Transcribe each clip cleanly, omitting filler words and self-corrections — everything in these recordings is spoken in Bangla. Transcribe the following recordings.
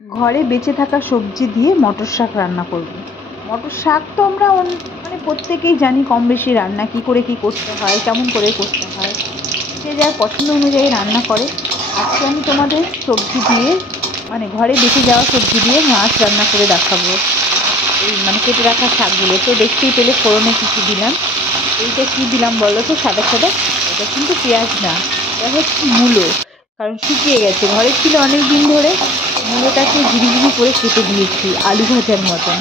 ঘরে বেঁচে থাকা সবজি দিয়ে মটর শাক রান্না করব। মটর শাক তো আমরা মানে প্রত্যেকেই জানি কম বেশি রান্না কী করে কী করতে হয়, কেমন করে করতে হয়, যে যার পছন্দ অনুযায়ী রান্না করে। আজকে আমি তোমাদের সবজি দিয়ে মানে ঘরে বেঁচে যাওয়া সবজি দিয়ে মাছ রান্না করে দেখাবো। এই মানে কেটে রাখা শাকগুলো তো দেখতেই পেলে ফোড়নে কী কী দিলাম। এইটা কী দিলাম বলো তো, সাদা সাদা, এটা কিন্তু পেঁয়াজ না, এটা হচ্ছে মূলো। কারণ শুকিয়ে গেছে, ঘরে ছিল অনেক দিন ধরে। মূলোটাকে ঝিরিঝিরি করে কেটে দিয়েছি আলু ভাজার মতন।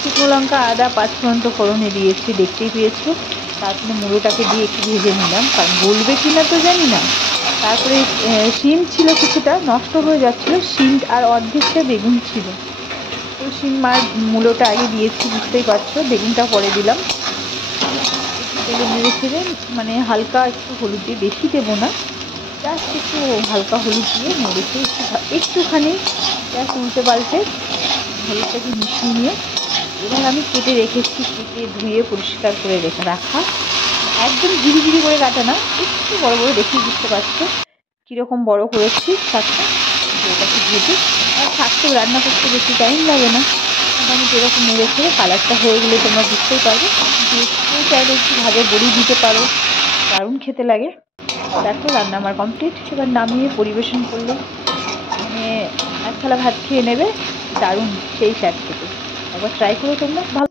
শুকনো লঙ্কা, আদা, পাঁচফোড়ন তো ফোড়নে দিয়েছি, দেখতেই পেয়েছো। তারপরে মূলোটাকে দিয়ে একটু ভেজে নিলাম, কারণ গলবে কি না তো জানি না। তারপরে শিম ছিল, কিছুটা নষ্ট হয়ে যাচ্ছিলো শিম, আর অর্ধেকটা বেগুন ছিল। তো শিম আর মূলোটা আগে দিয়েছি, বুঝতেই পারছো, বেগুনটা পরে দিলাম। একটু তেলে নেড়ে ছেড়ে মানে হালকা একটু হলুদ দিয়ে, বেশি দেবো না, জাস্ট একটু হালকা হলুদ দিয়ে নেড়েছে একটুখানি, জাস্ট উল্টে পাল্টে হলুদটাকে মিশিয়ে নিয়ে এবার আমি কেটে রেখেছি, কেটে ধুয়ে পরিষ্কার করে রাখা, একদম ঝিরিঝিরি করে কাটা না, একটু বড় বড়, দেখি বুঝতে পারছো কীরকম বড় করেছি শাকটা। এটাকে ভেজে, আর শাক তো রান্না করতে বেশি টাইম লাগে না, মোটামুটি এরকম নেড়ে ছেড়ে কালারটা হয়ে গেলে তোমরা বুঝতেই পারবে। কেউ চাইলে একটু ভাজা বড়ি দিতে পারো, দারুণ খেতে লাগে। দেখো রান্না আমার কমপ্লিট, এবার নামিয়ে পরিবেশন করলে মানে এক থালা ভাত খেয়ে নেবে, দারুণ সেই স্বাদ খেতে। একবার ট্রাই করো তোমরা, ভালো।